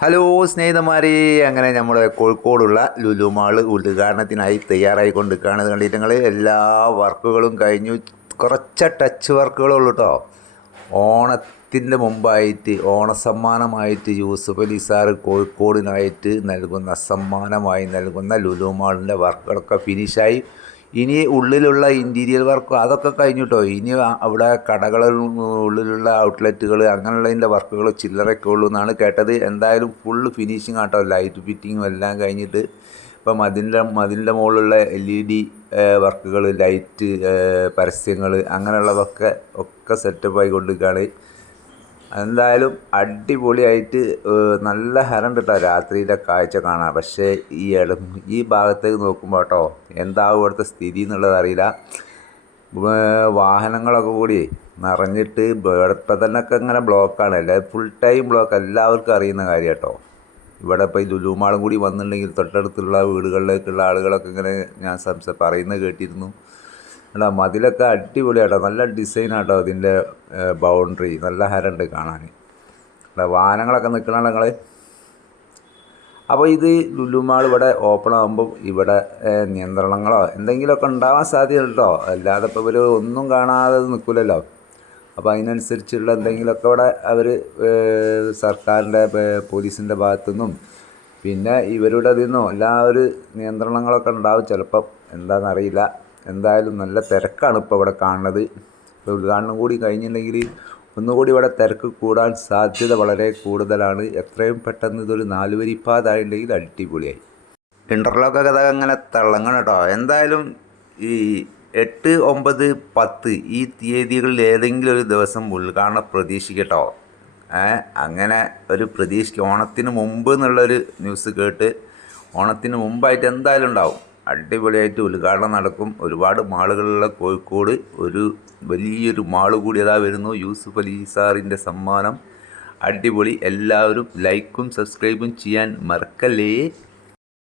Hello സ്നേഹിതന്മാരെ അങ്ങനെ നമ്മുടെ കോഴിക്കോടുള്ള ലുലു മാൾ ഉദ്ഘാടനത്തിനായി തയ്യാറായിക്കൊണ്ടിരിക്കുകയാണ്. അത് കണ്ടിട്ട് നിങ്ങൾ എല്ലാ വർക്കുകളും കഴിഞ്ഞു. കുറച്ച് ടച്ച് വർക്കുകളേ ഉള്ളൂ കേട്ടോ ഓണത്തിന്റെ മുമ്പായിട്ട് ഓണസമ്മാനമായിട്ട് യൂസഫ് അലി സാറ് കോഴിക്കോടിനായിട്ട് നൽകുന്ന സമ്മാനമായി നൽകുന്ന ലുലു മാളിന്റെ വർക്കുകളൊക്കെ ഫിനിഷായി ഇനി ഉള്ളിലുള്ള ഇന്റീരിയർ വർക്ക് അതൊക്കെ കഴിഞ്ഞു കേട്ടോ ഇനി അവിടെ കടകളിൽ ഉള്ളിലുള്ള ഔട്ട്ലെറ്റുകൾ അങ്ങനെയുള്ളതിന്റെ വർക്കുകൾ ചില്ലറയൊക്കെ ഉള്ളൂ എന്നാണ് കേട്ടത്. എന്തായാലും ഫുള്ള് ഫിനിഷിങ് ആട്ടോ. ലൈറ്റ് ഫിറ്റിങ്ങും എല്ലാം കഴിഞ്ഞിട്ട് ഇപ്പം മതിലിന്റെ മതിലിന്റെ മുകളിലുള്ള എൽ ഇ ഡി വർക്കുകൾ ലൈറ്റ് പരസ്യങ്ങൾ അങ്ങനെയുള്ളതൊക്കെ ഒക്കെ സെറ്റപ്പ് ആയിക്കൊണ്ടിരിക്കുകയാണ് എന്തായാലും അടിപൊളിയായിട്ട് നല്ല ഹരം കേട്ടോ രാത്രിയിലെ കാഴ്ച കാണാൻ. പക്ഷേ ഈ ഇടം ഈ ഭാഗത്തേക്ക് നോക്കുമ്പോൾ കേട്ടോ എന്താവും ഇവിടുത്തെ സ്ഥിതി എന്നുള്ളത് അറിയില്ല. വാഹനങ്ങളൊക്കെ കൂടി നിറഞ്ഞിട്ട് ഇപ്പം തന്നെ ഒക്കെ ഇങ്ങനെ ബ്ലോക്കാണ് എല്ലാവരും ഫുൾ ടൈം ബ്ലോക്ക് എല്ലാവർക്കും അറിയുന്ന കാര്യം കേട്ടോ. ഇവിടെ ഇപ്പോൾ ഈ ലുലുമാളും കൂടി വന്നിട്ടുണ്ടെങ്കിൽ തൊട്ടടുത്തുള്ള വീടുകളിലേക്കുള്ള ആളുകളൊക്കെ ഇങ്ങനെ ഞാൻ സംസ പറയുന്നത് കേട്ടിരുന്നു. എടാ മതിലൊക്കെ അടിപൊളിയാട്ടോ. നല്ല ഡിസൈനാട്ടോ ഇതിന്റെ ബൗണ്ടറി. നല്ല ഹരണ്ട് കാണാൻ. എടാ വാഹനങ്ങളൊക്കെ നിൽക്കണ നിങ്ങൾ അപ്പോൾ ഇത് ലുലുമാൾ ഇവിടെ ഓപ്പൺ ആകുമ്പോൾ ഇവിടെ നിയന്ത്രണങ്ങളോ എന്തെങ്കിലുമൊക്കെ ഉണ്ടാവാൻ സാധ്യത കേട്ടോ. അല്ലാതെ ഇപ്പോൾ ഇവർ ഒന്നും കാണാതെ നിൽക്കില്ലല്ലോ അപ്പോൾ അതിനനുസരിച്ചുള്ള എന്തെങ്കിലുമൊക്കെ ഇവിടെ അവർ സർക്കാരിന്റെ പോലീസിന്റെ ഭാഗത്തു നിന്നും പിന്നെ ഇവരുടെ അതിൽ നിന്നും ഒരു നിയന്ത്രണങ്ങളൊക്കെ ഉണ്ടാവും. ചിലപ്പം എന്താണെന്നറിയില്ല. എന്തായാലും നല്ല തിരക്കാണ് ഇപ്പോൾ ഇവിടെ കാണുന്നത്. ഇപ്പോൾ ഉദ്ഘാടനം കൂടി കഴിഞ്ഞിട്ടുണ്ടെങ്കിൽ ഒന്നുകൂടി ഇവിടെ തിരക്ക് കൂടാൻ സാധ്യത വളരെ കൂടുതലാണ്. എത്രയും പെട്ടെന്ന് ഇതൊരു നാലുവരിപ്പാതായിട്ടുണ്ടെങ്കിൽ അടിപൊളിയായി. ഇന്റർലോക്ക് കഥ അങ്ങനെ തിളങ്ങണം കേട്ടോ. എന്തായാലും ഈ എട്ട് ഒമ്പത് പത്ത് ഈ തീയതികളിൽ ഏതെങ്കിലും ഒരു ദിവസം ഉദ്ഘാടനം പ്രതീക്ഷിക്കട്ടോ. അങ്ങനെ ഒരു പ്രതീക്ഷ ഓണത്തിന് മുമ്പ് എന്നുള്ളൊരു ന്യൂസ് കേട്ട് ഓണത്തിന് മുമ്പായിട്ട് എന്തായാലും ഉണ്ടാവും. അടിപൊളിയായിട്ട് ഉദ്ഘാടനം നടക്കും. ഒരുപാട് മാളുകളുള്ള കോഴിക്കോട് ഒരു വലിയൊരു മാൾ കൂടി അതാ വരുന്നു. യൂസുഫ് അലി സാറിന്റെ സമ്മാനം. അടിപൊളി. എല്ലാവരും ലൈക്കും സബ്സ്ക്രൈബും ചെയ്യാൻ മറക്കല്ലേ.